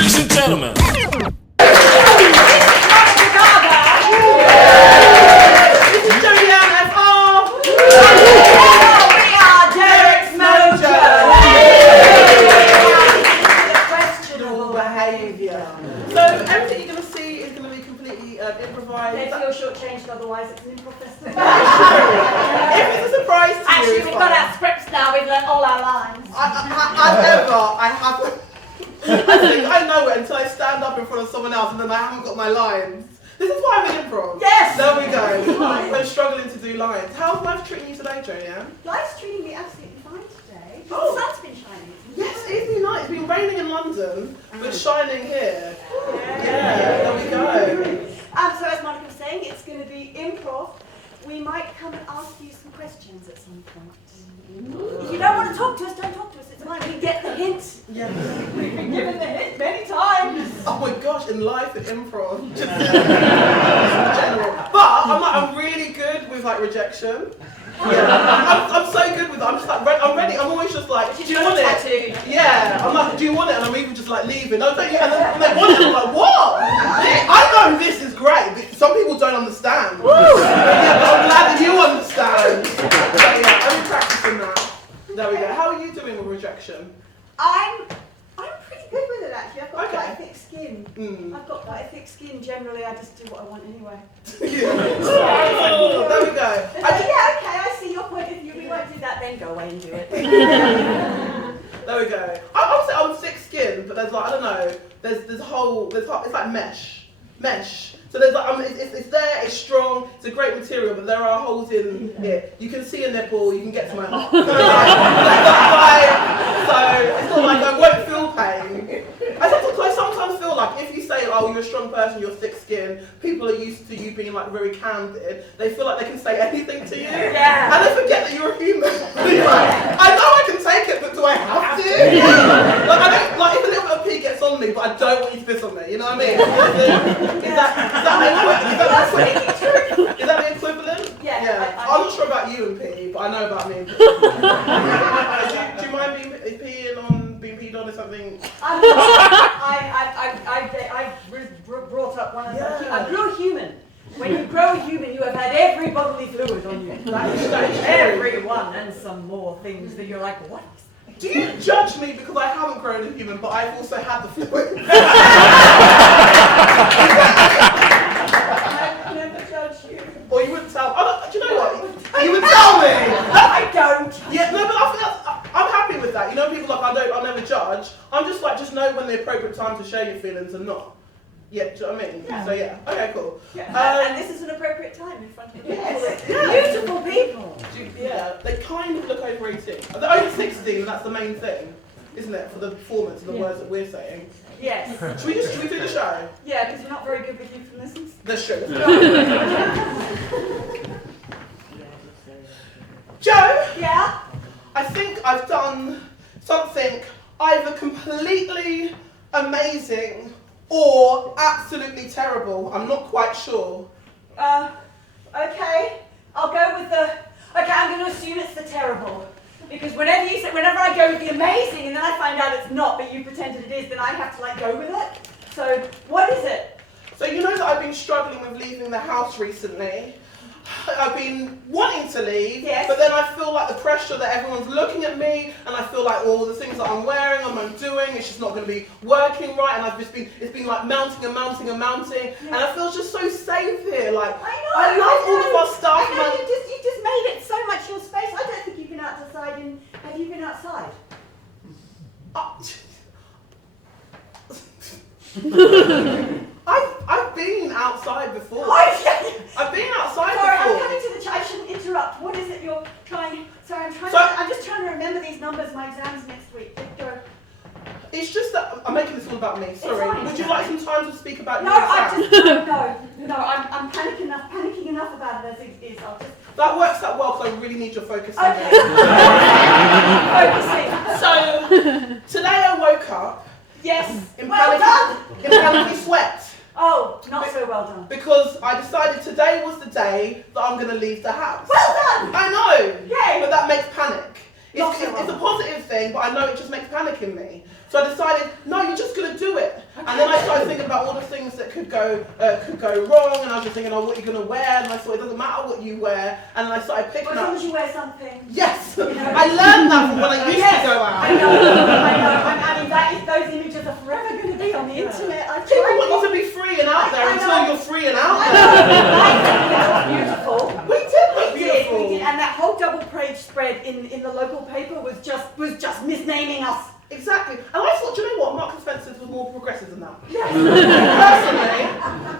Ladies and gentlemen. This is Jodyanne FR. We are Derek's Mojo. Questionable Behaviour. So everything you're going to see is going to be completely improvised. Don't feel shortchanged, otherwise it's an improv festival. If it's a surprise to you, Actually, it's we've fine. got our scripts now. We've learnt all our lines. I haven't. I think I know it until I stand up in front of someone else and then I haven't got my lines. This is why I'm in improv. Yes! There we go. I'm struggling to do lines. How's life treating you today, Jodyanne? Life's treating me absolutely fine today. Oh. The sun's been shining. Yes, it's been nice. It's been raining in London, but shining here. Yeah, there we go. So as Monica was saying, it's going to be improv. We might come and ask you some questions at some point. If you don't want to talk to us, don't talk to us. It's fine. We get the hint. Yes. We've been given the hint many times. Oh my gosh, in life and improv, just in general. But I'm really good with like rejection. Yeah, I'm so good with it. I'm just like, I'm ready. I'm always just like, do you want it? Tattoo. Yeah, I'm like, do you want it? And I'm even just like leaving. I'm like, yeah, and they want it. I'm like, what? I know this is great, but some people don't understand. Yeah, but I'm glad that you understand. But yeah, I'm practicing that. There we go. How are you doing with rejection? I'm pretty good with it actually. I've got Okay. quite a thick skin. I've got quite a thick skin. Generally, I just do what I want anyway. Yeah. There we go. Yeah, okay. I see your point of view. We won't do that. Then go away and do it. There we go. I'm thick-skinned, but there's like, I don't know. There's it's like mesh. So there's like, it's there, it's strong, it's a great material, but there are holes in it. You can see a nipple, you can get to my heart. So it's not like I won't feel pain. I sometimes feel like if you say, oh, you're a strong person, you're thick-skinned, people are used to you being like very candid. They feel like they can say anything to you. Yeah. And they forget that you're a human. I know I can take it, but do I have to? Like, I don't, like if a little bit of pee gets on me, but I don't want you to piss on me, you know what I mean? Is that the equivalent? Yeah. I'm not sure about you and pee, but I know about me. Do you mind being peed on or something? I brought up one of the. Yeah. I grew a human. When you grow a human, you have had every bodily fluid on you. That is true. Everyone and some more things that you're like, what? Do you judge me because I haven't grown a human, but I've also had the fluid? I would never judge you. Or you wouldn't tell? Do you know what? You would tell me. I don't. Yeah, no, but I think I'm happy with that. You know, people like I'll never judge. I'm just like, just know when the appropriate time to share your feelings and not. Yeah, do you know what I mean? Yeah. So yeah, okay, cool. Yeah. And this is an appropriate time in front of you. Yes. Beautiful people. Yeah, they kind of look over 18. They're over 16, that's the main thing, isn't it? For the performance and the words that we're saying. Yes. Should we do the show? Yeah, because we're not very good with euphemisms. Let's show. Joe? Yeah? I think I've done something either completely amazing or absolutely terrible. I'm not quite sure. Okay. I'll go with the. Okay, I'm going to assume it's the terrible. Because whenever I go with the amazing and then I find out it's not, but you pretended it is, then I have to like go with it. So, what is it? So you know that I've been struggling with leaving the house recently. I've been wanting to leave, yes. But then I feel like the pressure that everyone's looking at me, and I feel like all the things that I'm wearing and I'm doing, it's just not going to be working right, and it's been like mounting, and I feel just so safe here. Like I love all of our stuff. I know, you just made it so much your space. I don't think you've been outside. Have you been outside? I've been outside before. I've been outside Sorry, before. I'm coming to the. I shouldn't interrupt. What is it you're trying? Sorry, I'm just trying to remember these numbers. My exam's next week. Go. It's just that I'm making this all about me. Sorry. Would you like some time to speak about No, your exam? I'm panicking enough about it as it is. I'll just. That works out well because I really need your focus on Okay. me. Focusing. So today I woke up. Yes. In Well done. panicky sweat. Oh, not so well done. Because I decided today was the day that I'm going to leave the house. Well done. I know. Yay. But that makes panic. Not so It's well a positive thing, but I know it just makes panic in me. So I decided, no, you're just going to do it. about all the things that could go wrong, and I was just thinking, oh, what are you going to wear? And I thought, it doesn't matter what you wear. And then I started picking as up. long as you wear something. Yes! You know? I learned that from when I used to go out. I know. I mean, those images are forever going to be on the internet. People want you to be free and out there until you're free and out there. I think we looked beautiful. We did look beautiful. We did, and that whole double-page spread in the local paper was just misnaming us. Exactly. And I thought, do you know what? Marks and Spencer's was more progressive than that. Yes. Personally,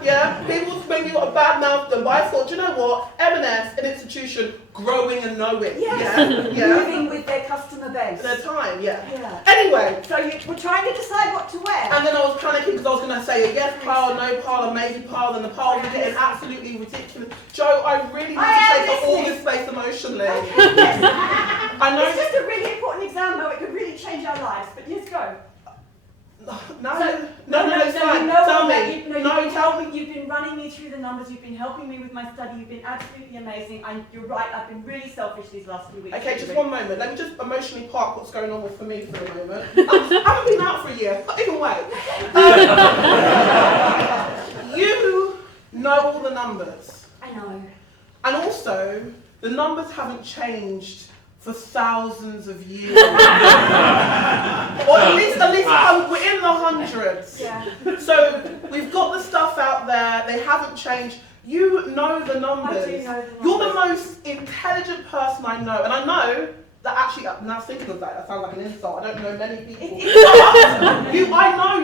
yeah, people maybe got a bad mouth them, but I thought, do you know what? M&S, an institution, growing and knowing. Yes. Yeah. Moving with their customer base. Their time, yeah. Yeah. Anyway. So you were trying to decide what to wear. And then I was panicking because I was going to say a yes pile, no pile, a maybe pile, and the piles were getting absolutely ridiculous. Joe, I really need to take up all this space emotionally. Yes. I know. It's just a really important exam, though. It could really change our lives. But yes, go. No, No, fine. you know Tell that, me. Tell me. You've been running me through the numbers. You've been helping me with my study. You've been absolutely amazing. You're right. I've been really selfish these last few weeks. Okay, just one moment. Let me just emotionally park what's going on for me for a moment. I haven't been out for a year. Not even wait. You know all the numbers. I know. And also, the numbers haven't changed for thousands of years. Or at least we're in the hundreds. Yeah. So we've got the stuff out there, they haven't changed. You know the numbers. I do know the numbers. You're the most intelligent person I know. And I know that actually, now thinking of that sounds like an insult. I don't know many people. I know,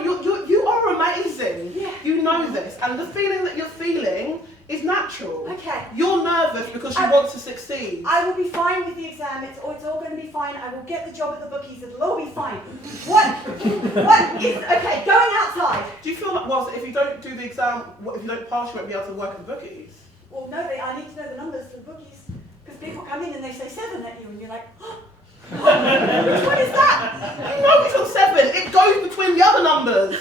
you are amazing. Yeah. You know this. And the feeling that you're feeling is natural. Okay. You're nervous because you want to succeed. I will be fine with the exam. It's all going to be fine. I will get the job at the bookies. It'll all be fine. What is, okay, going outside. Do you feel like, well, if you don't do the exam, if you don't pass, you won't be able to work at the bookies? Well, no, I need to know the numbers for the bookies. Because people come in and they say 7 at you and you're like, oh, which one is that? You know it's on 7. It goes between the other numbers.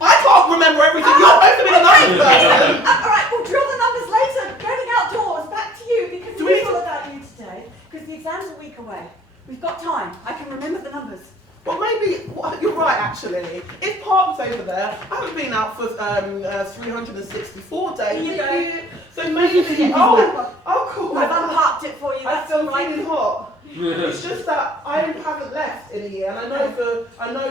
I can't remember everything. You're supposed to be the numbers person. Alright, we'll drill the numbers later. Going outdoors, back to you, because it's all about you today. Because the exam's a week away. We've got time. I can remember the numbers. Well, maybe, you're right actually. If Park's over there, I haven't been out for 364 days. Here you go. So maybe, oh cool. I've unparked it for you. I That's feel right. feeling hot. It's just that I haven't left in a year, and I know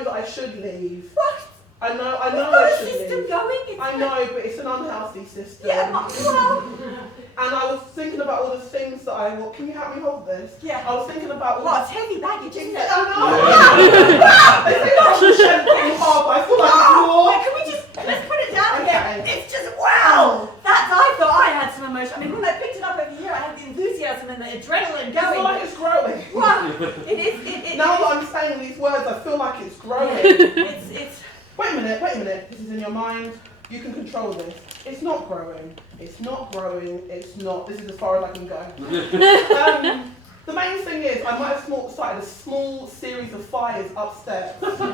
that I should leave. What? I know We've got I a should system leave. going. I know, but it's an unhealthy system. Yeah, well. And I was thinking about all the things that I want. Can you help me hold this? Yeah. I was thinking about all Well, it's heavy baggage, isn't it? I know. They think I'm pretty hard, but I feel like it's more. Wait, can we let's put it down again. Okay. It's just, wow. I thought I had some emotion. I mean, when I picked it up over here, I had the enthusiasm and the adrenaline I feel going. like it's growing. Wow. It is. Now that I'm saying these words, I feel like it's growing. It's. Wait a minute. This is in your mind. You can control this. It's not growing. It's not growing. It's not. This is as far as I can go. The main thing is, I might have started a small series of fires upstairs. Okay.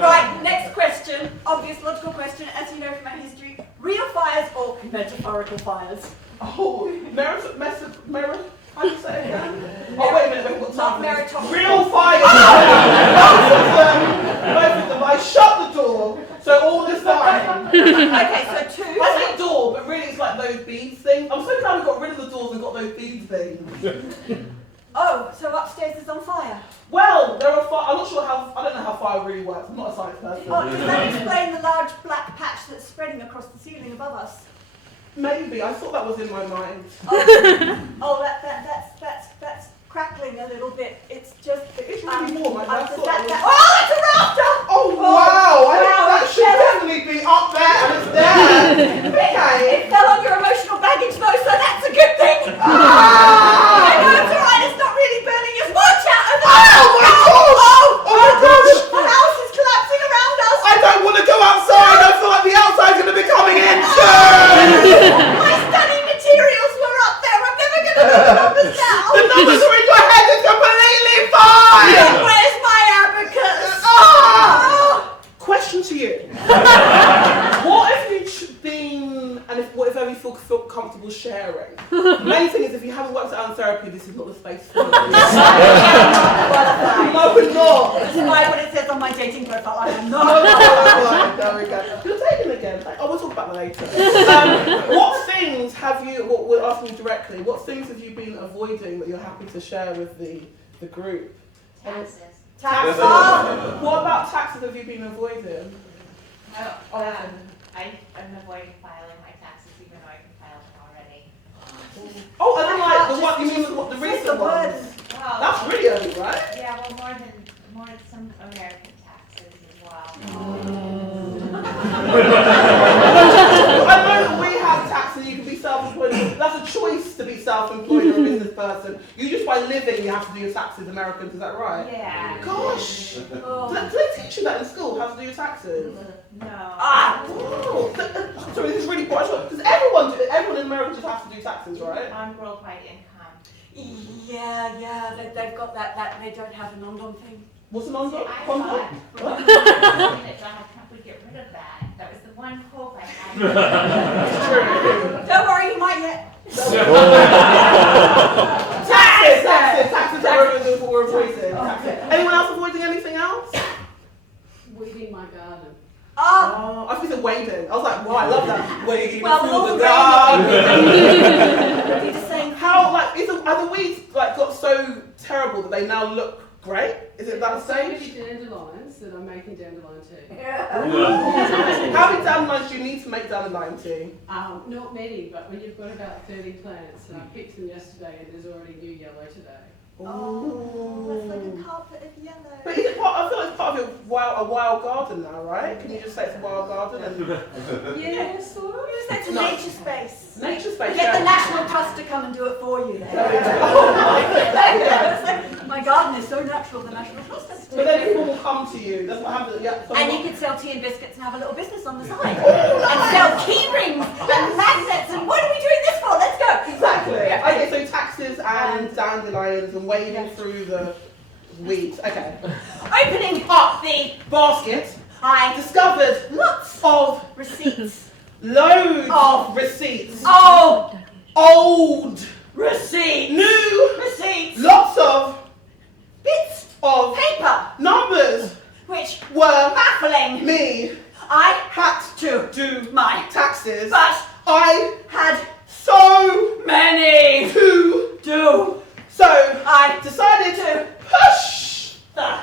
Right. Next question. Obvious logical question. As you know from my history, real fires or metaphorical fires? Oh, how do you say it again? Oh, wait a minute, we've got time. Not meritocracy. Real fire! Both of them. I shut the door, so all is fine. Okay, so 2. I say door, but really it's like those beads things. I'm so glad we got rid of the doors and got those beads things. Oh, so upstairs is on fire. Well, there are fire. I'm not sure I don't know how fire really works. I'm not a science person. Oh, does that explain the large black patch that's spreading across the ceiling above us? Maybe. I thought that was in my mind. Oh, that's crackling a little bit. It's just. It's really warm. I thought that was... Oh, it's a rafter! Oh, wow! That should definitely be up there and it's there. Okay. It fell on your emotional baggage though, so that's a good thing. I know it's alright. It's not really burning us. Watch out! Oh my gosh! Oh my gosh! The house is collapsing around us. I don't want to go outside. I feel like the outside's going to be coming in soon. My study materials were up there. I'm never going to do the numbers now. The numbers are in your head. It's completely fine. Where's my abacus? Question to you. What if you've been, and what if you feel comfortable sharing? The main thing is if you haven't worked out on therapy, this is not the space for you. No, we're not. Despite what it says on my dating profile, I am not. There we go. You're taking again. I will talk about that later. What things have you, what we're asking you directly, what things have you been avoiding that you're happy to share with the group? Taxes. Taxes. What about taxes have you been avoiding? I'm avoiding filing my taxes even though I can file them already. Oh, and then like, the what, you mean the recent ones? Well, That's really early, right? yeah, well, more than some American taxes as well. I know that we have taxes, you can be self-employed. That's a choice to be self-employed or a business person. You just by living, you have to do your taxes, Americans, is that right? Yeah. Gosh. Do they teach you that in school, how to do your taxes? No. Oh. Sorry, this is really quite short. Because everyone in America just has to do taxes, right? On worldwide income. Yeah, they've got that, they don't have a non-dom thing. What's the non-dom? I thought that Donald Trump would get rid of that. That was the one hope I had. It's true. Don't worry, you might yet. Taxes are what we're avoiding. Anyone else avoiding anything else? Weeding my garden. I was going to say wading. I was like, wow, I love that. Wading Well, through all the the garden. You're just saying, How, like, are the weeds, like, got so terrible that they now look great? Is it that So many stage? dandelions that I'm making dandelion tea. How many dandelions do you need to make dandelion tea? Not many, but when you've got about 30 plants, and I picked them yesterday and there's already new yellow today. that's like a carpet of yellow. But is it part, I feel like it's part of a wild garden now, right? Can you just say it's a wild garden? Yeah, sort of. It's a nature space. Nature space, Get the yeah. National Trust to come and do it for you. There we go. My garden is so natural, the National Trust has to do But then it. people will come to you. That's what happens. Yeah, And you could sell tea and biscuits and have a little business on the side. And sell key rings and magnets and what are we doing this for? Let's go. Exactly. Okay, so taxes and dandelions and wading through the weeds. Okay. Opening up the Basket. I Discovered lots of receipts. loads Of receipts. Oh, Old. receipts. New. Receipts. Lots of Bits of paper numbers which were baffling. me. I Had to do my taxes. but I had so many to do. so I decided to push the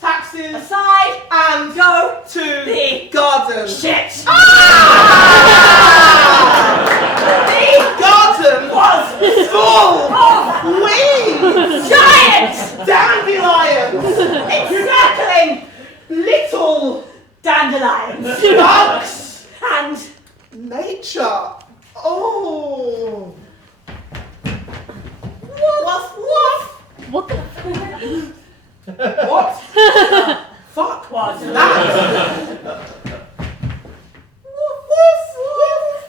taxes aside and go to the garden. shit. The garden Was full of weeds, giant dandelions, encircling little dandelions bugs, and nature. Oh. woof woof. What the? What? Fuck Was that? Woof woof woof.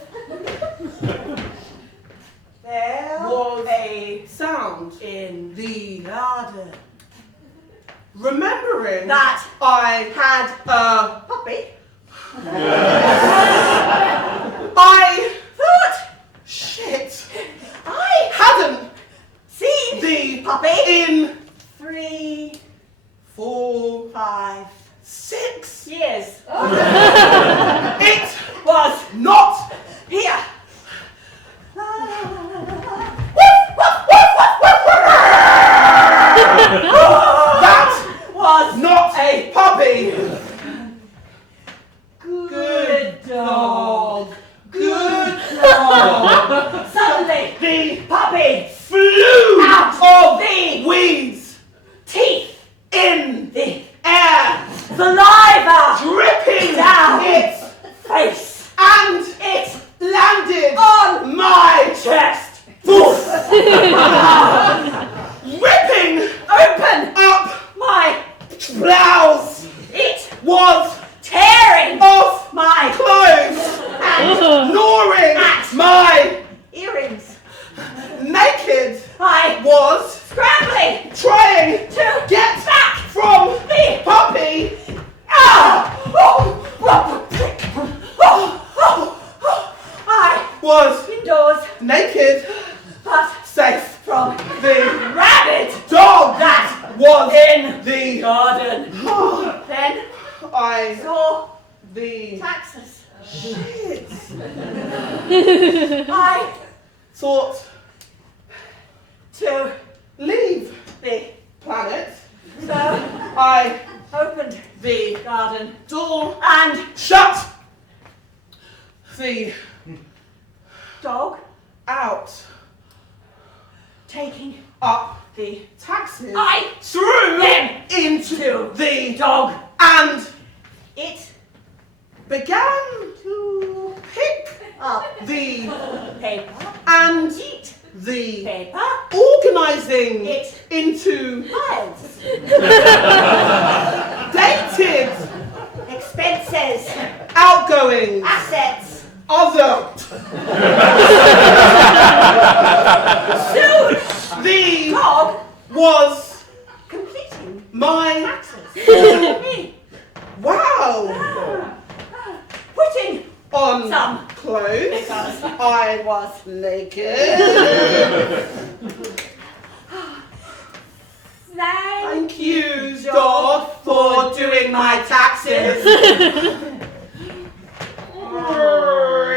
There Was a sound in the garden remembering that I had a puppy. I Thought shit I hadn't seen the puppy in 3, 4, 5 6 years. it Was not here. that Was not a puppy. good dog. Good dog. Suddenly, The puppy flew out of the weeds teeth, in the air, saliva dripping down its face, and it landed on my chest, ripping open up my blouse, it was tearing off my clothes and gnawing At my earrings. naked, I was scrambling trying to get back from the puppy. I Was indoors, naked, but safe from the rabid dog that was was in the garden. Then I saw the taxes. shit. I Thought to leave the planet. so I opened the garden door and shut the dog out taking up the taxes. I threw them into the dog and it began to pick up the paper and eat the paper organising it into piles dated expenses outgoings assets other soon the dog was completing my taxes me wow putting on some clothes because I was naked. Thank you, dog, for doing my taxes.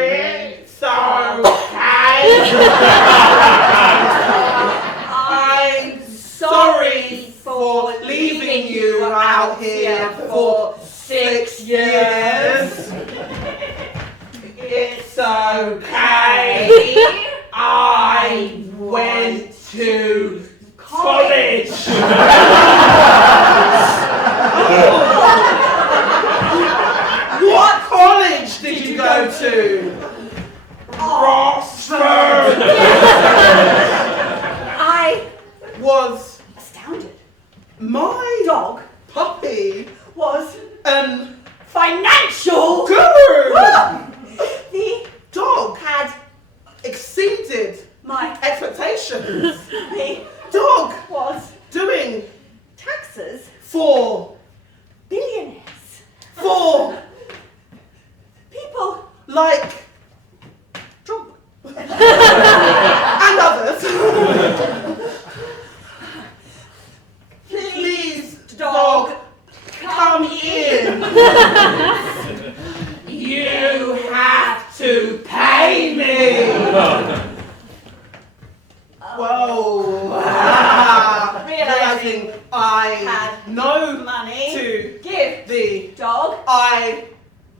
It's okay. I'm sorry for leaving you out here for 6 years. It's okay. I went to college. What college did you go to? Roxford. I Was astounded my dog puppy was an financial guru? the Dog had exceeded my expectations. the Dog was doing taxes for billionaires people like Trump and others. Please, dog, come in. You have to pay me. Whoa. Realizing I had no money to give the dog I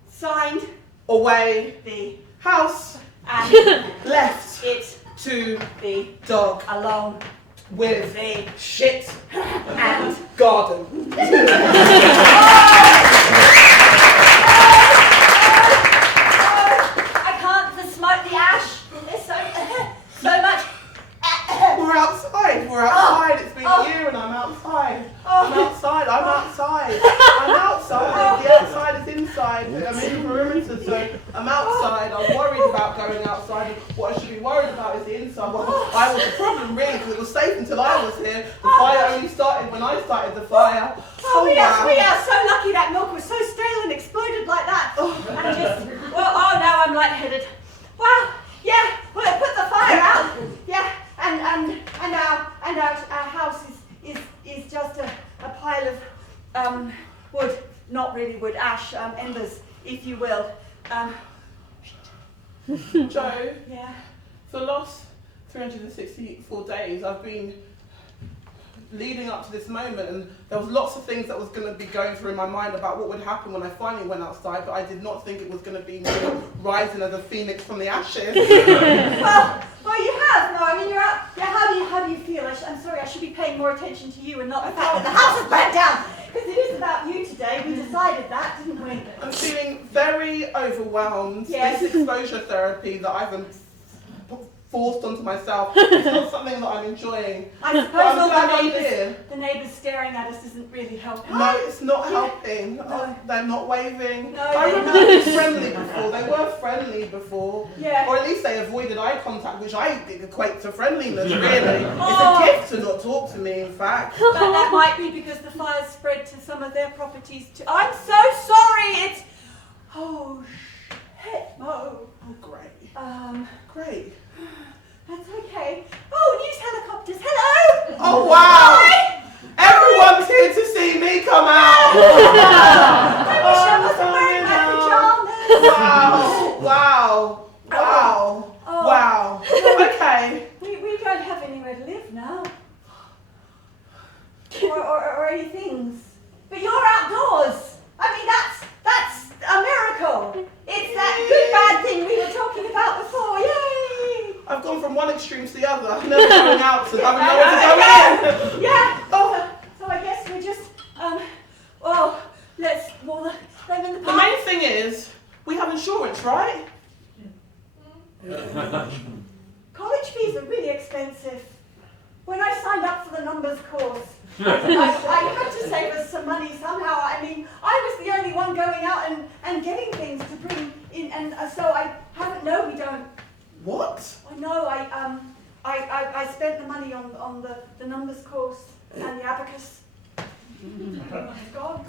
signed away the house and left it to the dog alone with the shit and garden. I can't the smoke the ash there's so much We're outside. We're outside. It's been you and I'm outside. I'm outside. I'm outside. I'm outside. The outside is inside. I'm in the perimeter, so I'm outside. I'm worried about going outside. What I should be worried about is the inside. Well, I was the problem really because it was safe until I was here. The fire only started when I started the fire. we are so lucky that milk was so stale and exploded like that. And just, well, now I'm lightheaded. Well, yeah, well, I put the fire out. Yeah, and our house is just a pile of wood, not really wood, ash, embers, if you will. Joe, Yeah. for the last 364 days, I've been leading up to this moment, and there was lots of things that was going to be going through in my mind about what would happen when I finally went outside, but I did not think it was going to be me rising as a phoenix from the ashes. Well, you have. No, I mean, you're out. Yeah, how do you feel? I'm sorry, I should be paying more attention to you and not the fact that the house is burnt down. Because it is about you today. We decided that, didn't we? I'm feeling very overwhelmed. Yes. This exposure therapy that I've been forced onto myself is not something that I'm enjoying. I But suppose I'm all glad the I'm neighbours, here. the neighbours staring at us isn't really helping. No, it's not helping. No. Oh, they're not waving. No, I they're remember not. they were friendly before. They were friendly before. Yeah. Or at least they avoided eye contact, which I equate to friendliness, really. Oh. It's a gift to not talk to me, in fact. But that might be because the fire spread to some of their properties too. I'm so sorry. It's oh shit, Mo. Oh, great. Great. That's okay. Oh, news helicopters. Hello. Oh, wow. Hi. Everyone's here to see me come out. I wish I wasn't wearing my pajamas. Wow. Okay. We don't have anywhere to live now. Or any things. But you're outdoors. I mean, that's a miracle. It's that good bad thing we were talking about before. Yay! I've gone from one extreme to the other. I've never going out to having nowhere to go in. Yeah. So I guess we just let's them in the The park. main thing is we have insurance, right? College fees are really expensive. When I signed up for the numbers course, I had to save us some money somehow. I mean, I was the only one going out and getting things to bring in, and so I haven't. No, we don't. What? I know. I spent the money on the numbers course and the abacus. It's gone.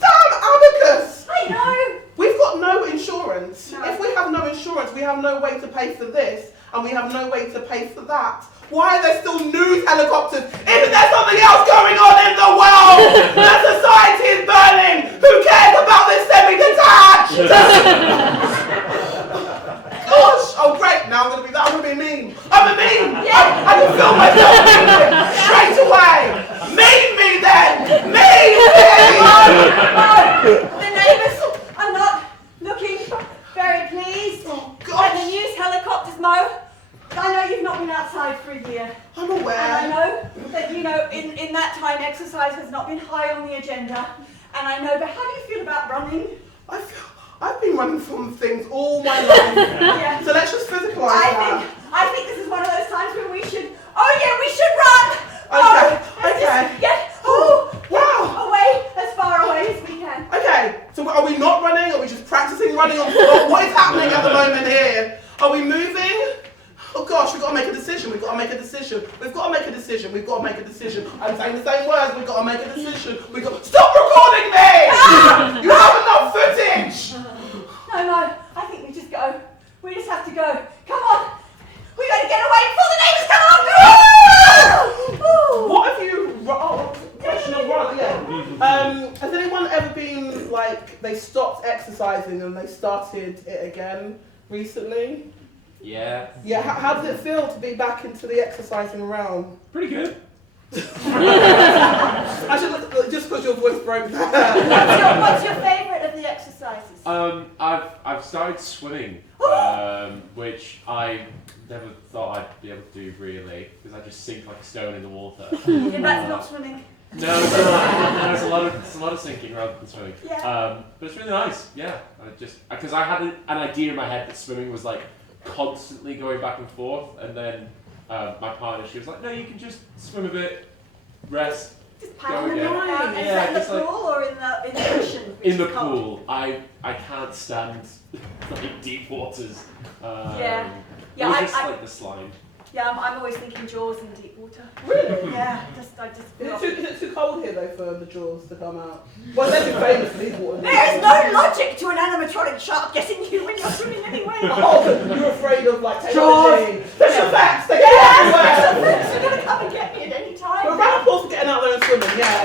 Damn abacus! I know. We've got no insurance. No. If we have no insurance, we have no way to pay for this, and we have no way to pay for that. Why are there still news helicopters? Isn't there something else going on in the world? The society is burning. Who cares about this semi-detached? Gosh! Oh great! Now I'm gonna be a meme. I'm a meme. Yeah. I can feel myself moving straight away. Meme me then. Meme me. The neighbours are not looking very pleased. Oh, And gosh. the news helicopters, Mo. I know you've not been outside for a year. I'm aware. And I know that, in that time, exercise has not been high on the agenda. And I know, but how do you feel about running? I've been running from things all my life. Yeah. So let's just physicalise that. I think this is one of those times when we should run! Okay, Let's okay. just get Wow. away, as far away as we can. Okay, so are we not running? Are we just practicing running on foot? What is happening at the moment here? Are we moving? Oh gosh, we've got to make a decision. We've got to make a decision. We've got to make a decision. We've got to make a decision. I'm saying the same words. We've got to make a decision. Stop recording me! You have enough footage! No, I think we just go. We just have to go. Come on! We gotta get away before the neighbours come along! What have you... Question of run, yeah. Has anyone ever been, they stopped exercising and they started it again recently? Yeah. Yeah, how does it feel to be back into the exercising realm? Pretty good. I should look, just because your voice broke there. What's your favourite of the exercises? I've started swimming, which I never thought I'd be able to do really, because I just sink like a stone in the water. Yeah, that's not swimming. No, it's a lot of sinking rather than swimming. Yeah. But it's really nice. Yeah, because I had an idea in my head that swimming was like constantly going back and forth, and then my partner, she was like, no, you can just swim a bit, rest, Just go paddle again. around. Is that in the pool or in the ocean? In the Which is cold? pool. I can't stand deep waters. Yeah. It was just like the slime. Yeah, I'm always thinking Jaws in deep water. Really? Yeah, I just feel. Is it too cold here though for the jaws to come out? Well, they're too famous for these waters. There is no logic to an animatronic shark getting you when you're swimming anyway. Oh, you're afraid of technology. Jaws. Special effects, they Yeah, get special everywhere. effects are gonna come and get me at any time. But round of applause for getting out there and swimming, yeah.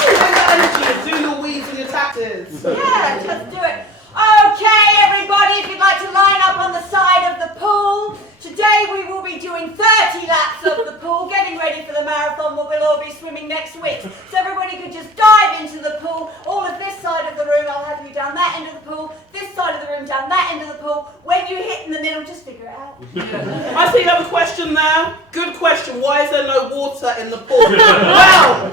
Bring that energy, do your weaves and your taxes. Yeah, just do it. Okay, everybody, if you'd like to line up on the side of the pool. Today we will be doing 30 laps of the pool, getting ready for the marathon where we'll all be swimming next week. So everybody could just dive into the pool. All of this side of the room, I'll have you down that end of the pool. This side of the room, down that end of the pool. When you hit in the middle, just figure it out. I see you have a question there. Good question. Why is there no water in the pool? Well,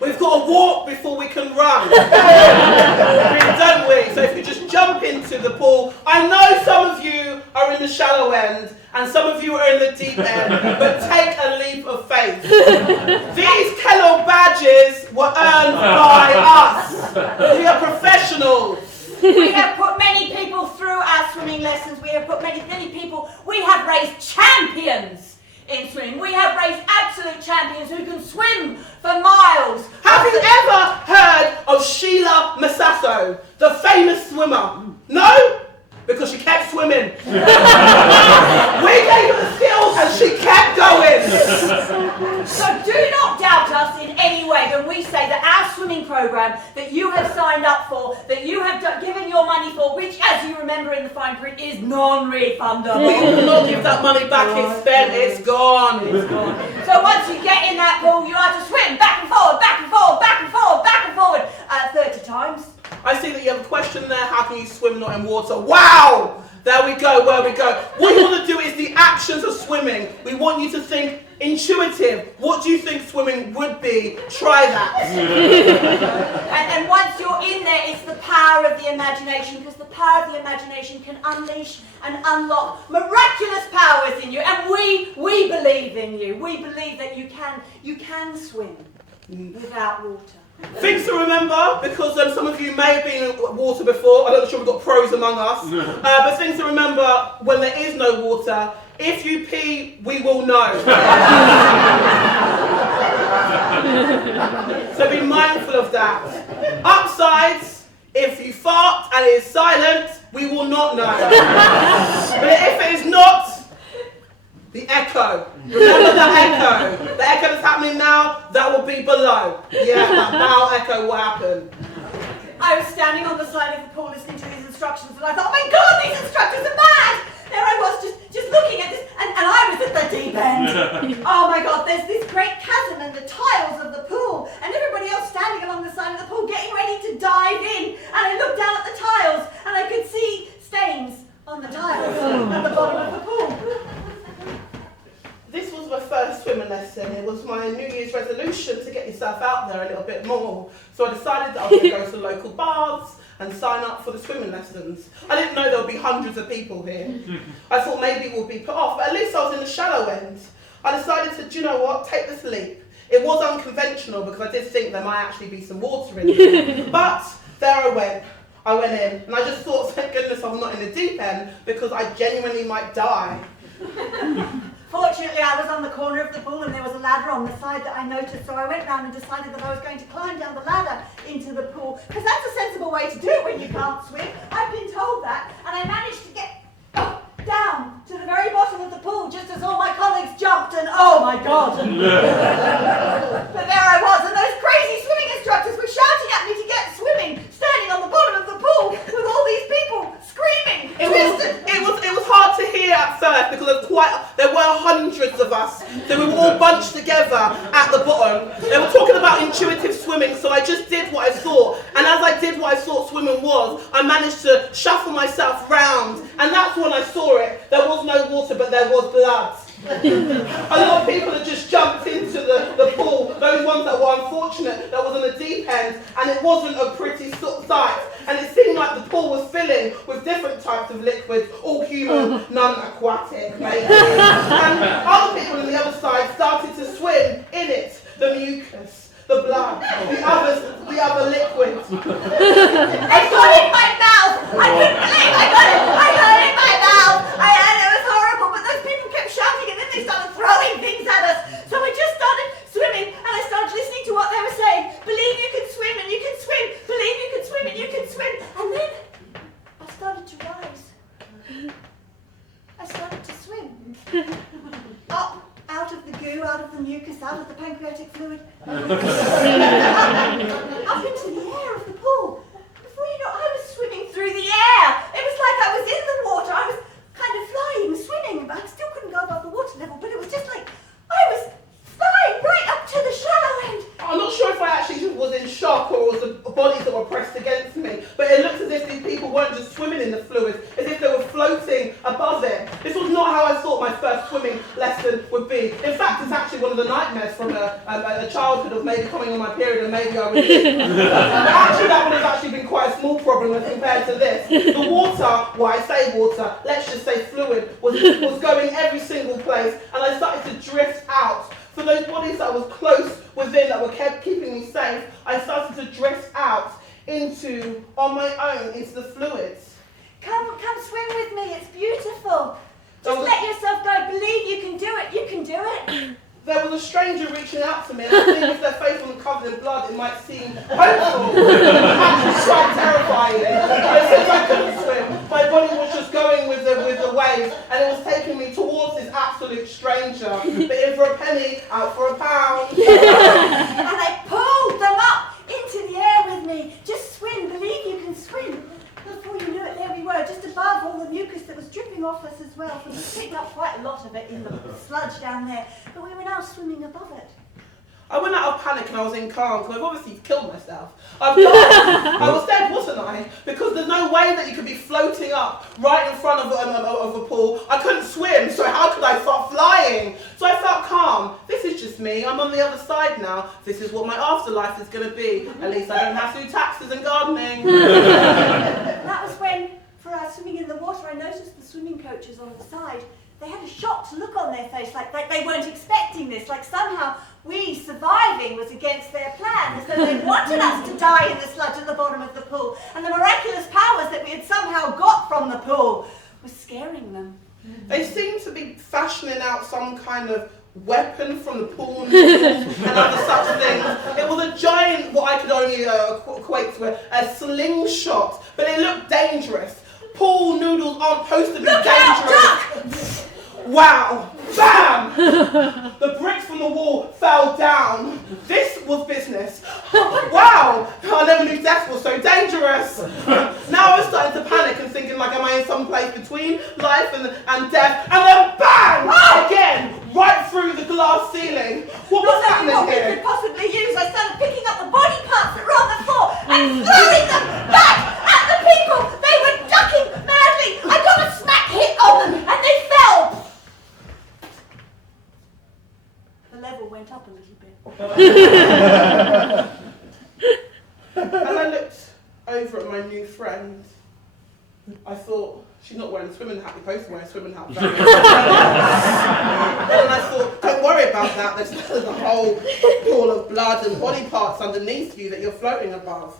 we've got to walk before we can run. Really, don't we? So if you just jump into the pool. I know some of you are in the shallow end and some of you are in the deep end, but take a leap of faith. These Kellogg badges were earned by us. We are professionals. We have put many people through our swimming lessons. We have put many people. We have raised champions in swimming. We have raised absolute champions who can swim for miles. Have you ever heard of Sheila Massasso, the famous swimmer? No? Because she kept swimming. We gave her the skills and she kept going. So do not doubt us in any way, then we say that our swimming program that you have signed up for, that you have given your money for, which, as you remember in the fine print, is non-refundable. We will not give that money back. It's spent. It's gone. It's gone. So once you get in that pool, you have to swim back and forward, back and forward, back and forward, back and forward 30 times. I see that you have a question there. How can you swim not in water? Wow! There we go, where we go. What you want to do is the actions of swimming. We want you to think intuitive. What do you think swimming would be? Try that. and once you're in there, it's the power of the imagination, because the power of the imagination can unleash and unlock miraculous powers in you. And we believe in you. We believe that you can swim without water. Things to remember, because some of you may have been in water before. I'm not sure we've got pros among us. But things to remember when there is no water: if you pee, we will know. So be mindful of that. Upsides: if you fart and it is silent, we will not know. But if it is not, the echo. Remember the echo. The echo that's happening now, that will be below. Yeah, that bow echo will happen. I was standing on the side of the pool listening to these instructions, and I thought, oh my God, these instructors are mad! There I was, just looking at this, and I was at the deep end. Oh my God, there's this great chasm and the tiles of the pool, and everybody else standing along the side of the pool getting ready to dive in. And I looked down at the tiles, and I could see stains on the tiles at the bottom of the pool. This was my first swimming lesson. It was my New Year's resolution to get yourself out there a little bit more. So I decided that I was going to go to local baths and sign up for the swimming lessons. I didn't know there would be hundreds of people here. I thought maybe it would be put off, but at least I was in the shallow end. I decided to, do you know what, take this leap. It was unconventional because I did think there might actually be some water in it. But there I went. I went in, and I just thought, thank goodness I'm not in the deep end, because I genuinely might die. Fortunately, I was on the corner of the pool and there was a ladder on the side that I noticed, so I went round and decided that I was going to climb down the ladder into the pool, because that's a sensible way to do it when you can't swim. I've been told that, and I managed to get down to the very bottom of the pool just as all my colleagues jumped, and oh my God. But there I was, and those crazy swimming instructors were shouting at me to get swimming, standing on the bottom of the pool with all these people screaming, twisted. It was hard to hear at first because there were hundreds of us, so we were all bunched together at the bottom. They were talking about intuitive swimming, so I just did what I thought, and as I did what I thought swimming was, I managed to shuffle myself round, and that's when I saw it. There was no water, but there was blood. A lot of people had just jumped into the pool, those ones that were unfortunate, that was on the deep end, and it wasn't a pretty sight. And it seemed like the pool was filling with different types of liquids, all human, none aquatic, maybe. And other people on the other side started to swim in it, the mucus, the blood, the other liquids. I got it in my mouth! I couldn't believe I got it! I got it in my mouth! And it was horrible, but those people kept shouting and then they started throwing things at us. So I just started swimming and I started listening to what they were saying. Believe you can swim and you can swim. Believe you can swim and you can swim. And then I started to rise. I started to swim. Up, out of the goo, out of the mucus, out of the pancreatic fluid. Up into the air of the pool. Before you know, I was swimming through the air. It was like I was in the water. I was kind of flying, swimming, but I still couldn't go above the water level. But it was just like I was flying right up to the shallow end. I'm not sure if I actually was in shock or it was the bodies that were pressed against me, but it looked as if these people weren't just swimming in the fluid, as if they were floating above it. This was not how I thought my first swimming lesson would be. In fact, it's actually one of the nightmares from a childhood of maybe coming on my period and maybe I would But actually, that would have actually been quite a small problem as compared to this. The water, well, I say water, let's just say fluid, was going every single place, and I started to drift out. For those bodies that was close within, that were kept keeping me safe, I started to drift out on my own, into the fluids. Come swim with me. It's beautiful. Just let yourself go. Believe you can do it. You can do it. There was a stranger reaching out to me, and I think if their face wasn't covered in blood, it might seem hopeful. Actually quite terrifying. But since I couldn't swim, my body was just going with the waves, and it was taking me towards this absolute stranger. But in for a penny, out for a pound. but we were now swimming above it. I went out of panic and I was in calm because I've obviously killed myself. I was dead, wasn't I? Because there's no way that you could be floating up right in front of a pool. I couldn't swim, so how could I start flying? So I felt calm. This is just me. I'm on the other side now. This is what my afterlife is going to be. At least I don't have to do taxes and gardening. That was when, for our swimming in the water, I noticed the swimming coaches on the side. They had a shocked look on their face, like they weren't expecting this, like somehow we surviving was against their plan, as though they wanted us to die in the sludge at the bottom of the pool, and the miraculous powers that we had somehow got from the pool were scaring them. They seemed to be fashioning out some kind of weapon from the pool noodles and other such things. It was a giant, what I could only equate to a slingshot, but it looked dangerous. Pool noodles aren't supposed to be dangerous. Wow! Bam! The bricks from the wall fell down. This was business. Wow! I never knew death was so dangerous. Now I was starting to panic and thinking like, am I in some place between life and death? And then bang! Again! Right through the glass ceiling. What was happening What we here? could possibly use, I started picking up the body parts that were on the floor and throwing them back at the people. They were ducking madly. I got a smack hit on them and they fell. The level went up a little bit. As I looked over at my new friend, I thought, she's not wearing a swimming hat, you're supposed to wear a swimming hat. And I thought, don't worry about that, there's a whole pool of blood and body parts underneath you that you're floating above.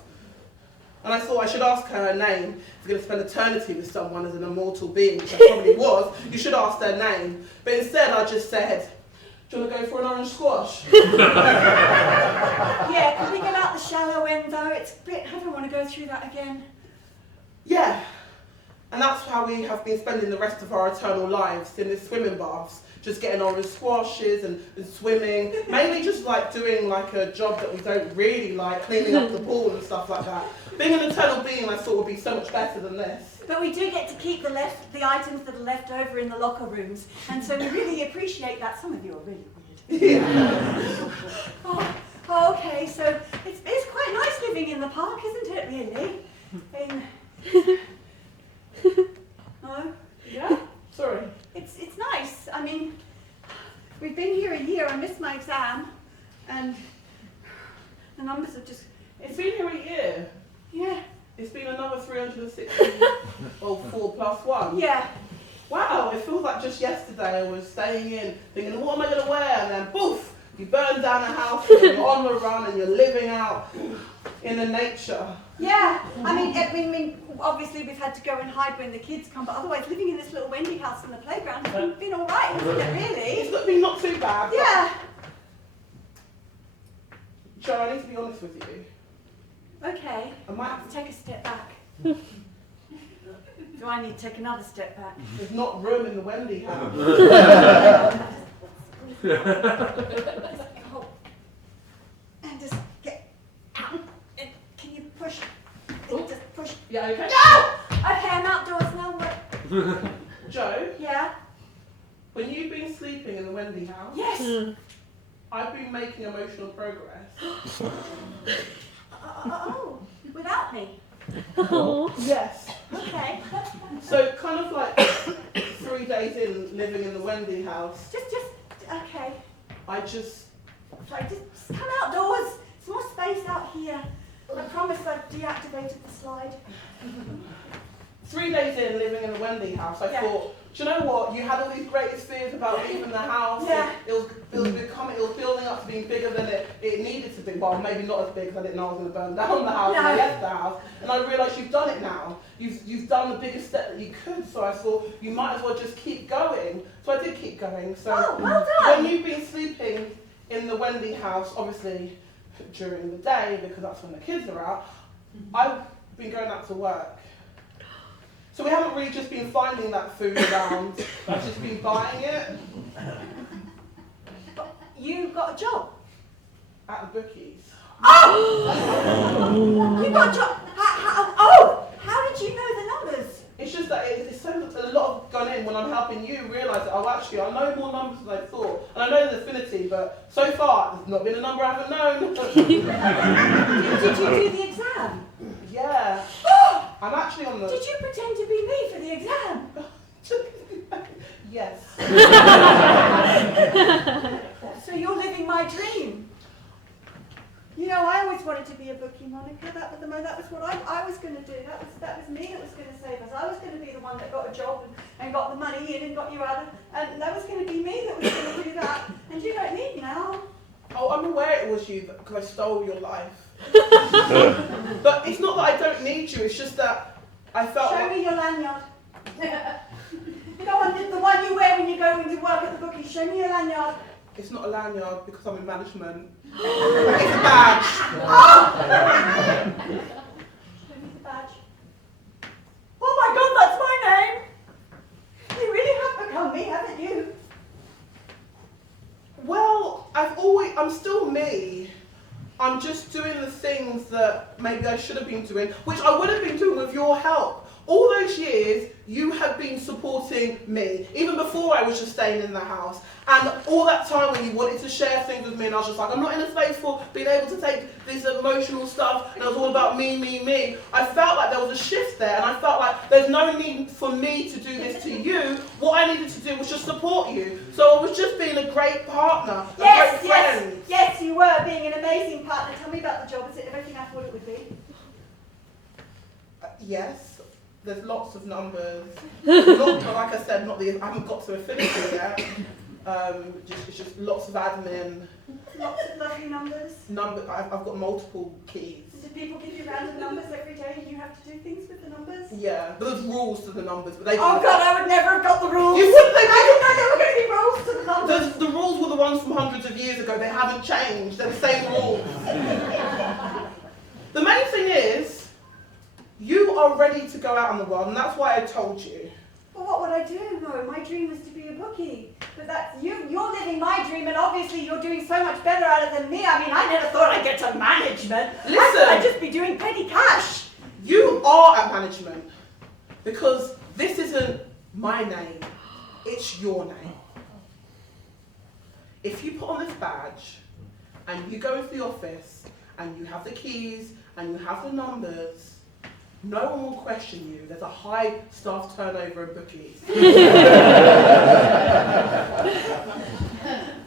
And I thought I should ask her name. If you're going to spend eternity with someone as an immortal being, which I probably was, you should ask their name. But instead I just said, do you want to go for an orange squash? Yeah, can we get out the shallow end though? It's a bit, I don't want to go through that again. Yeah. And that's how we have been spending the rest of our eternal lives, in the swimming baths, just getting orange squashes and swimming, mainly just like doing like a job that we don't really like, cleaning up the pool and stuff like that. Being an eternal being I thought would be so much better than this. But we do get to keep the items that are left over in the locker rooms, and so we really appreciate that. Some of you are really weird. Yeah. Oh, okay, so it's quite nice living in the park, isn't it, really? No? Yeah? Sorry. It's nice. I mean, we've been here a year. I missed my exam, and the numbers have just... It's been here a year. Yeah. It's been another 360, well, 4 plus 1. Yeah. Wow, it feels like just yesterday I was staying in, thinking, what am I going to wear? And then, poof, you burn down a house, and you're on the run, and you're living out in the nature. Yeah. I mean, obviously we've had to go and hide when the kids come, but otherwise living in this little Wendy house in the playground has been all right, hasn't it, really? It's been not too bad. Yeah. Jo, I need to be honest with you. Okay. I might have to take a step back. Do I need to take another step back? There's not room in the Wendy house. And just get out. And can you push? Just push. Yeah, okay. No! Okay, I'm outdoors now. What? Jo, Yeah? when you've been sleeping in the Wendy house, Yes. I've been making emotional progress. Oh, without me? Yes. Okay. So kind of like 3 days in living in the Wendy house, Okay. I just, Sorry, just come outdoors. There's more space out here. I promise I've deactivated the slide. 3 days in living in the Wendy house, I Yeah. thought, do you know what? You had all these great fears about leaving the house. Yeah. It was building up to being bigger than it needed to be. Well, maybe not as big because I didn't know I was going to burn down the house when I No. left the house. And I realised you've done it now. You've done the biggest step that you could. So I thought you might as well just keep going. So I did keep going. So Oh, well done. when you've been sleeping in the Wendy house, obviously during the day because that's when the kids are out, I've been going out to work. So we haven't really just been finding that food around, I've just been buying it But you got a job. at the bookies. Oh! You got a job. How did you know the numbers? It's just that it's so a lot of gone in when I'm helping you realise that, oh, actually, I know more numbers than I thought. And I know there's affinity, but so far, there's not been a number I haven't known. Did you do the exam? Yeah. I'm actually on the... Did you pretend to be me for the exam? Yes. So you're living my dream. You know, I always wanted to be a bookie, Monica. That was what I was going to do. That was me that was going to save us. I was going to be the one that got a job and got the money in and got you out of, and that was going to be me that was going to do that. And you don't need me now. Oh, I'm aware it was you because I stole your life. But it's not that I don't need you. It's just that I felt. Show me your lanyard. Go on, the one you wear when you go into work at the bookie. Show me your lanyard. It's not a lanyard because I'm in management. It's a badge. Show me the badge. Oh my God, that's my name. You really have become me, haven't you? Well, I'm still me. I'm just doing the things that maybe I should have been doing, which I would have been doing with your help. All those years, you have been supporting me, even before I was just staying in the house. And all that time when you wanted to share things with me, and I was just like, I'm not in a place for being able to take this emotional stuff, and it was all about me, me, me. I felt like there was a shift there, and I felt like there's no need for me to do this to you. What I needed to do was just support you. So I was just being a great partner, a great friend. Yes, you were being an amazing partner. Tell me about the job. Is it everything I thought it would be? Yes. There's lots of numbers. Not, like I said, I haven't got to affinity yet. It's just lots of admin. Lots of lovely numbers. I've got multiple keys. Do people give you random numbers every day and you have to do things with the numbers? Yeah, there's rules to the numbers, but they. Oh God, I would never have got the rules. You wouldn't. I didn't know there were going to be rules to the numbers. The rules were the ones from hundreds of years ago. They haven't changed. They're the same rules. The main thing is, you are ready to go out in the world, and that's why I told you. Well, what would I do? No, my dream was to be a bookie. But that's you're living my dream, and obviously you're doing so much better at it than me. I mean, I never thought I'd get to management. I thought I'd just be doing petty cash. You are at management because this isn't my name, it's your name. If you put on this badge and you go into the office and you have the keys and you have the numbers, no one will question you. There's a high staff turnover in bookies.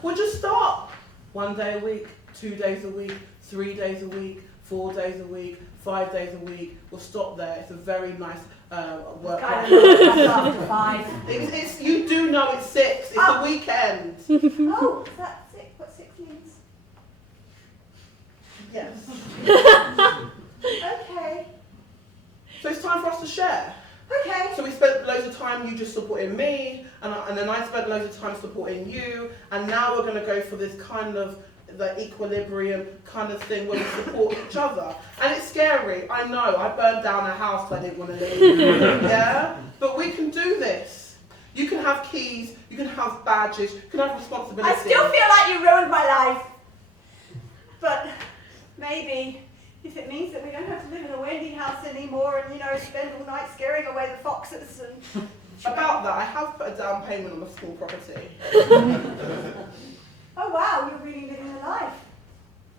We'll just start 1 day a week, 2 days a week, 3 days a week, 4 days a week, 5 days a week. We'll stop there. It's a very nice work. After 5. You do know it's 6. It's the weekend. Oh, is that 6? What 6 means? Yes. Okay. So it's time for us to share. Okay. So we spent loads of time you just supporting me, and then I spent loads of time supporting you, and now we're going to go for this kind of the equilibrium kind of thing where we support each other. And it's scary, I know. I burned down a house I didn't want to leave. Yeah? But we can do this. You can have keys, you can have badges, you can have responsibilities. I still feel like you ruined my life. But maybe if it means that we don't have to live in a Wendy house anymore and, spend all night scaring away the foxes and... About that, I have put a down payment on a small property. Oh wow, you're really living a life.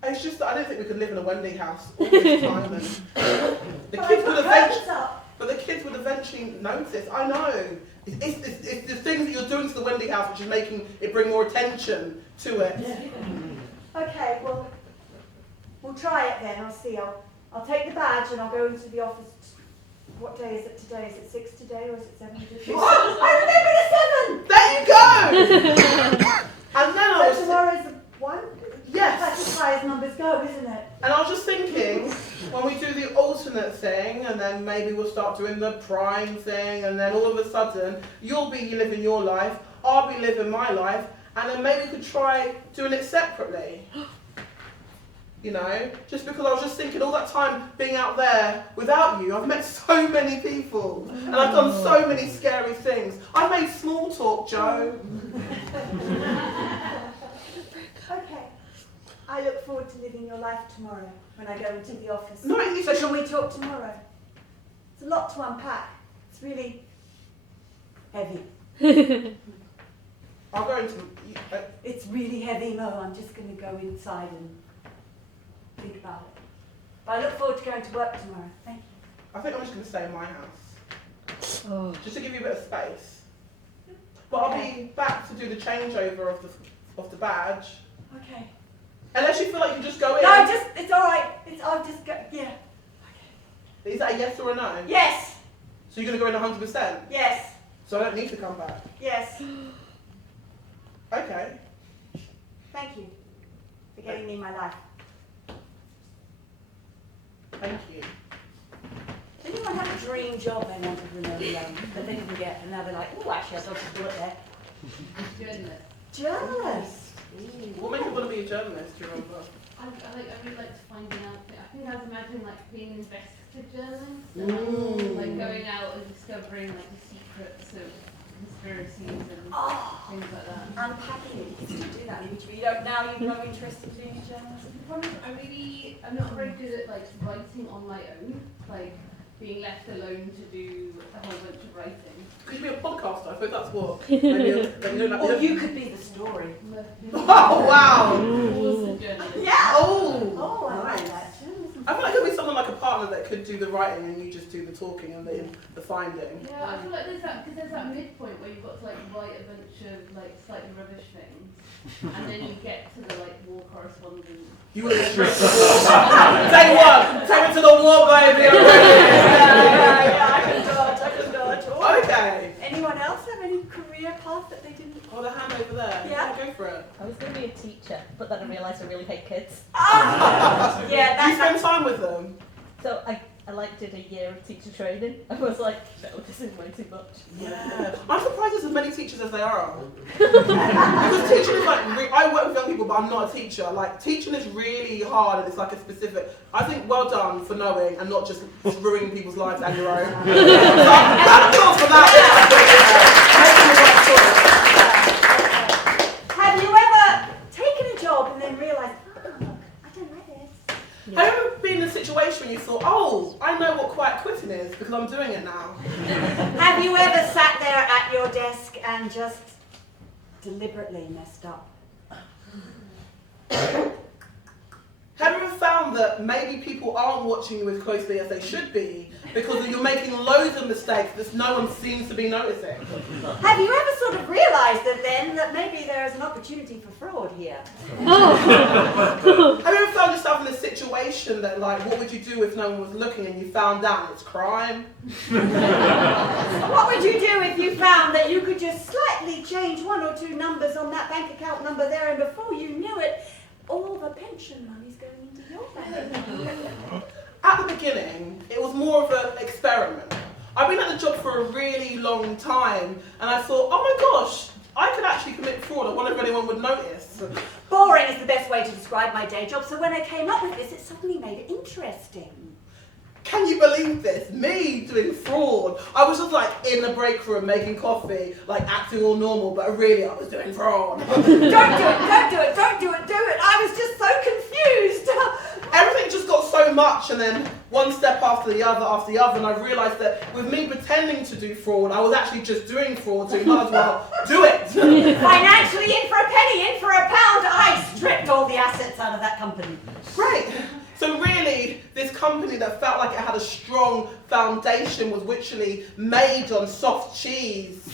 It's just that I don't think we could live in a Wendy house all this time. And the kids would eventually notice. I know. It's the things that you're doing to the Wendy house which is making it bring more attention to it. Okay, well, we'll try it then. I'll see. I'll take the badge and I'll go into the office. What day is it today? Is it 6 today or is it 7 today? Oh, I remember the 7! There you go! And then I was... So tomorrow's the 1? Yes. That's as high as numbers go, isn't it? And I was just thinking, when we do the alternate thing, and then maybe we'll start doing the prime thing, and then all of a sudden, you'll be living your life, I'll be living my life, and then maybe we could try doing it separately. Just because I was just thinking all that time being out there without you, I've met so many people, and I've done so many scary things. I've made small talk, Joe. Okay. I look forward to living your life tomorrow when I go into the office. No, so can we talk tomorrow? It's a lot to unpack. It's really Heavy. I'll go into. It's really heavy, Mo. I'm just going to go inside and think about it. But I look forward to going to work tomorrow. Thank you. I think I'm just going to stay in my house. Oh. Just to give you a bit of space. But I'll be back to do the changeover of the badge. Okay. Unless you feel like you can just go in. No, it's all right. I'll just go. Yeah. Is that a yes or a no? Yes. So you're going to go in 100%? Yes. So I don't need to come back? Yes. Okay. Thank you for getting me my life. Thank you. Did anyone have a dream job they wanted to know that they didn't get, and now they're like, oh, actually, I'd love to do it there? Journalist. Journalist. What made you want to be a journalist, do you remember? I really like to find out. I think I'd imagine like being an investigative journalist, like going out and discovering like the secrets of conspiracies and things like that. Unpacking it. You still do that, which you don't now. You've no interest in being a journalist. The problem is I'm not very good at like writing on my own, like being left alone to do a whole bunch of writing. Could you be a podcaster? I thought that's what. Maybe Or you could be the story. Oh, wow! Also journalist. Yeah. Oh, I like nice. that. I feel like it could be someone like a partner that could do the writing and you just do the talking and the finding. Yeah, I feel like there's that midpoint where you've got to like write a bunch of like slightly rubbish things, and then you get to the like war correspondence. You would have stressed the war. Day one, take me to the war, baby. I'm ready. Yeah, I can dodge. Okay. Anyone else have any career path that they didn't? Oh, the hand over there. Yeah. Go for it. I was going to be a teacher, but then I realised I really hate kids. Yeah, Do you spend that's. time with them? So I did a year of teacher training. I was like, no, this is way too much. Yeah. I'm surprised there's as many teachers as there are. Because teaching is like, I work with young people, but I'm not a teacher. Like, teaching is really hard and it's like a specific, I think well done for knowing and not just ruining people's lives and your own. So, applause for that. Have you ever taken a job and then realised, oh, I don't like this? Have you ever been in a situation where you thought, oh, I know what quiet quitting is because I'm doing it now? Have you ever sat there at your desk and just deliberately messed up? Have you ever found that maybe people aren't watching you as closely as they should be because you're making loads of mistakes that no one seems to be noticing? Have you ever sort of realised that maybe there is an opportunity for fraud here? Have you ever found yourself in a situation that, like, what would you do if no one was looking and you found out it's crime? What would you do if you found that you could just slightly change 1 or 2 numbers on that bank account number there, and before you knew it, all the pension money's going into your bank account? At the beginning, it was more of an experiment. I've been at the job for a really long time, and I thought, oh my gosh, I could actually commit fraud. I wonder if anyone would notice. Boring is the best way to describe my day job, so when I came up with this, it suddenly made it interesting. Can you believe this? Me doing fraud. I was just like in the break room making coffee, like acting all normal, but really I was doing fraud. Don't do it, don't do it, don't do it, do it. I was just so confused. Everything just got so much, and then one step after the other, and I realised that with me pretending to do fraud, I was actually just doing fraud, so you might as well do it. Financially, in for a penny, in for a pound, I stripped all the assets out of that company. Great. So really, this company that felt like it had a strong foundation was literally made on soft cheese.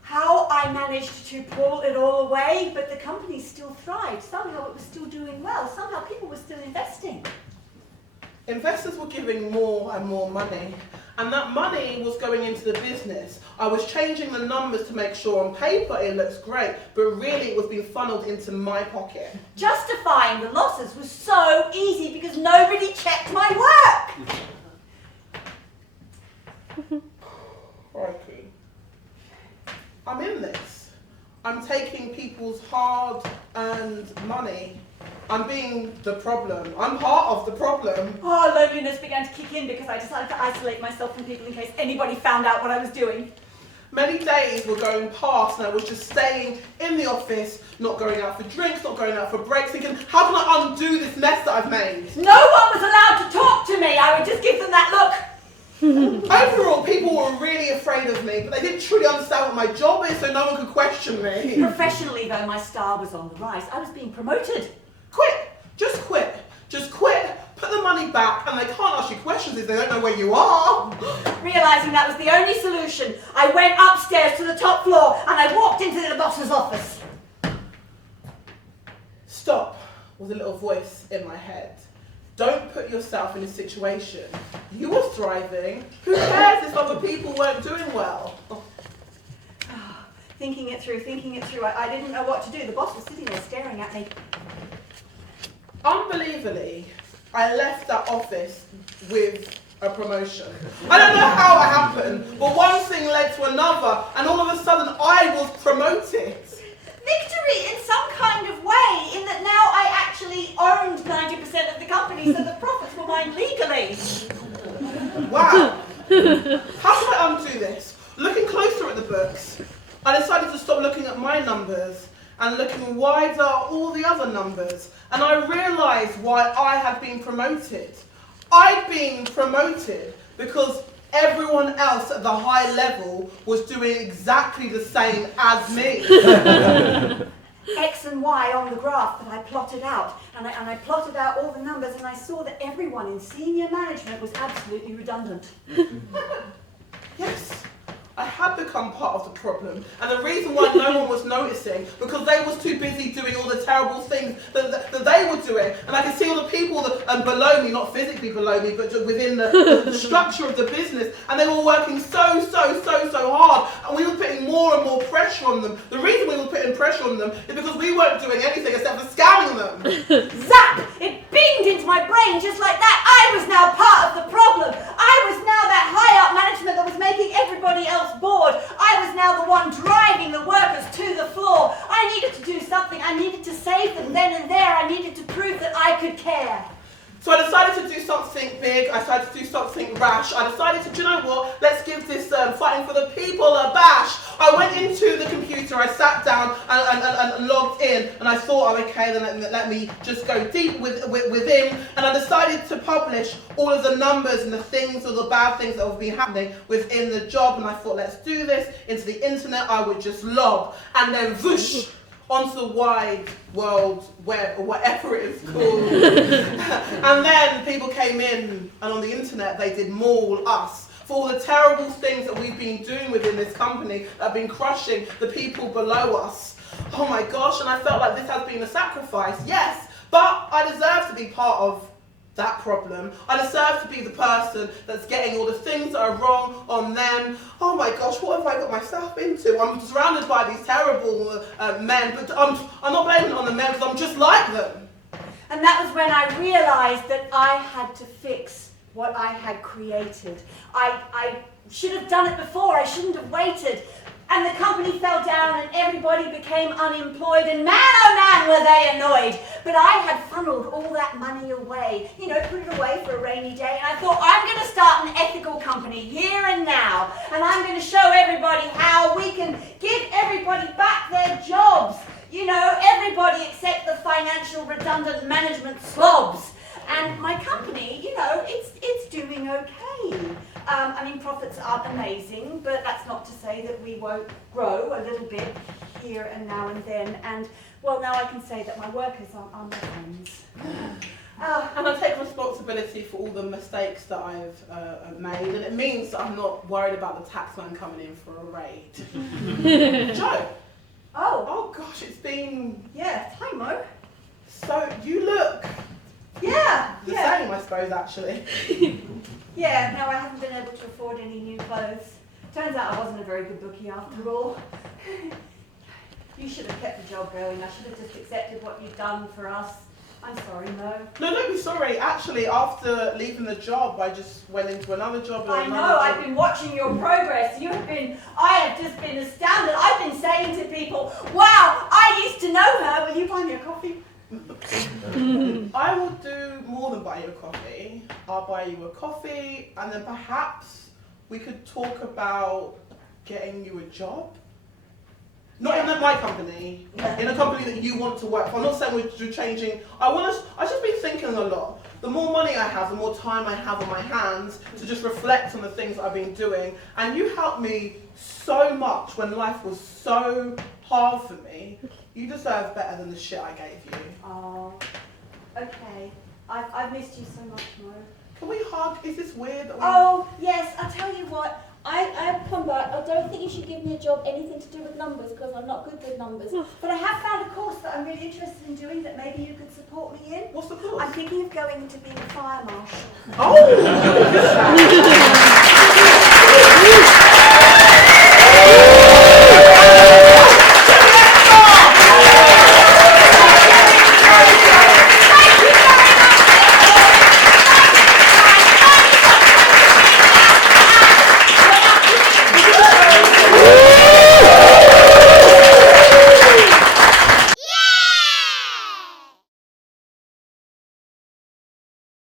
How I managed to pull it all away, but the company still thrived. Somehow it was still doing well. Somehow people were still investing. Investors were giving more and more money, and that money was going into the business. I was changing the numbers to make sure on paper it looks great, but really it was being funneled into my pocket. Justifying the losses was so easy because nobody checked my work. Crikey. I'm in this. I'm taking people's hard-earned money. I'm being the problem. I'm part of the problem. Oh, loneliness began to kick in because I decided to isolate myself from people in case anybody found out what I was doing. Many days were going past and I was just staying in the office, not going out for drinks, not going out for breaks, thinking, how can I undo this mess that I've made? No one was allowed to talk to me. I would just give them that look. Overall, people were really afraid of me, but they didn't truly understand what my job is, so no one could question me. Professionally, though, my star was on the rise. I was being promoted. Quit! Just quit! Just quit! Put the money back, and they can't ask you questions if they don't know where you are. Realising that was the only solution, I went upstairs to the top floor and I walked into the boss's office. Stop, was a little voice in my head. Don't put yourself in a situation. You were thriving. Who cares if other people weren't doing well? Thinking it through. I didn't know what to do. The boss was sitting there staring at me. Unbelievably, I left that office with a promotion. I don't know how it happened, but one thing led to another, and all of a sudden I was promoted. Victory in some kind of way, in that now I actually owned 90% of the company, so the profits were mine legally. Wow. How can I undo this? Looking closer at the books, I decided to stop looking at my numbers and looking wider at all the other numbers, and I realised why I had been promoted. I'd been promoted because everyone else at the high level was doing exactly the same as me. X and Y on the graph that I plotted out, and I plotted out all the numbers, and I saw that everyone in senior management was absolutely redundant. Yes, I had become part of the problem, and the reason why no one was noticing, because they was too busy doing all the terrible things that they were doing, and I could see all the people that, below me, not physically below me, but within the structure of the business, and they were working so hard, and we were putting more and more pressure on them. The reason we were putting pressure on them is because we weren't doing anything except for scamming them. Zap! It binged into my brain just like that. I was now part of the problem. I was now that high up management that was making everybody else bored. I was now the one driving the workers to the floor. I needed to do something. I needed to save them then and there. I needed to prove that I could care. So I decided to do something big, I decided to do something rash. I decided to, do you know what, let's give this fighting for the people a bash. I went into the computer, I sat down and logged in, and I thought, oh, okay, then let me just go deep within, and I decided to publish all of the numbers and the things, or the bad things that have been happening within the job, and I thought, let's do this into the internet. I would just log, and then whoosh, onto the wide world web, or whatever it is called. And then people came in, and on the internet they did maul us for all the terrible things that we've been doing within this company that have been crushing the people below us. Oh my gosh, and I felt like this has been a sacrifice, yes, but I deserve to be part of that problem. I deserve to be the person that's getting all the things that are wrong on them. Oh my gosh, what have I got myself into? I'm surrounded by these terrible men, but I'm not blaming it on the men because I'm just like them. And that was when I realised that I had to fix what I had created. I should have done it before. I shouldn't have waited. And the company fell down and everybody became unemployed, and man, oh man, were they annoyed. But I had funneled all that money away, you know, put it away for a rainy day, and I thought, I'm going to start an ethical company here and now, and I'm going to show everybody how we can give everybody back their jobs. You know, everybody except the financial redundant management slobs. And my company, you know, it's doing okay. I mean, profits aren't amazing, but that's not to say that we won't grow a little bit here and now and then. And, well, now I can say that my workers are my friends. And I take responsibility for all the mistakes that I've made, and it means that I'm not worried about the taxman coming in for a raid. Joe! Oh gosh, it's been... Yeah, hi Mo. So, you look... Yeah, the same, I suppose, actually. Yeah, no, I haven't been able to afford any new clothes. Turns out I wasn't a very good bookie after all. You should have kept the job going. I should have just accepted what you've done for us. I'm sorry, Mo. No, don't be sorry. Actually, after leaving the job, I just went into another job. I know, I've been watching your progress. I have just been astounded. I've been saying to people, wow, I used to know her. Will you buy me a coffee? I will do more than buy you a coffee. I'll buy you a coffee, and then perhaps we could talk about getting you a job. Not in my company, in a company that you want to work for. I'm not saying we're changing. I've just been thinking a lot. The more money I have, the more time I have on my hands to just reflect on the things that I've been doing. And you helped me so much when life was so hard for me. You deserve better than the shit I gave you. Oh, okay. I've missed you so much, Mo. Can we hug? Is this weird? That we... Oh, yes, I'll tell you what. I've come back. I don't think you should give me a job anything to do with numbers because I'm not good with numbers. But I have found a course that I'm really interested in doing that maybe you could support me in. What's the course? I'm thinking of going to being a fire marshal. Oh!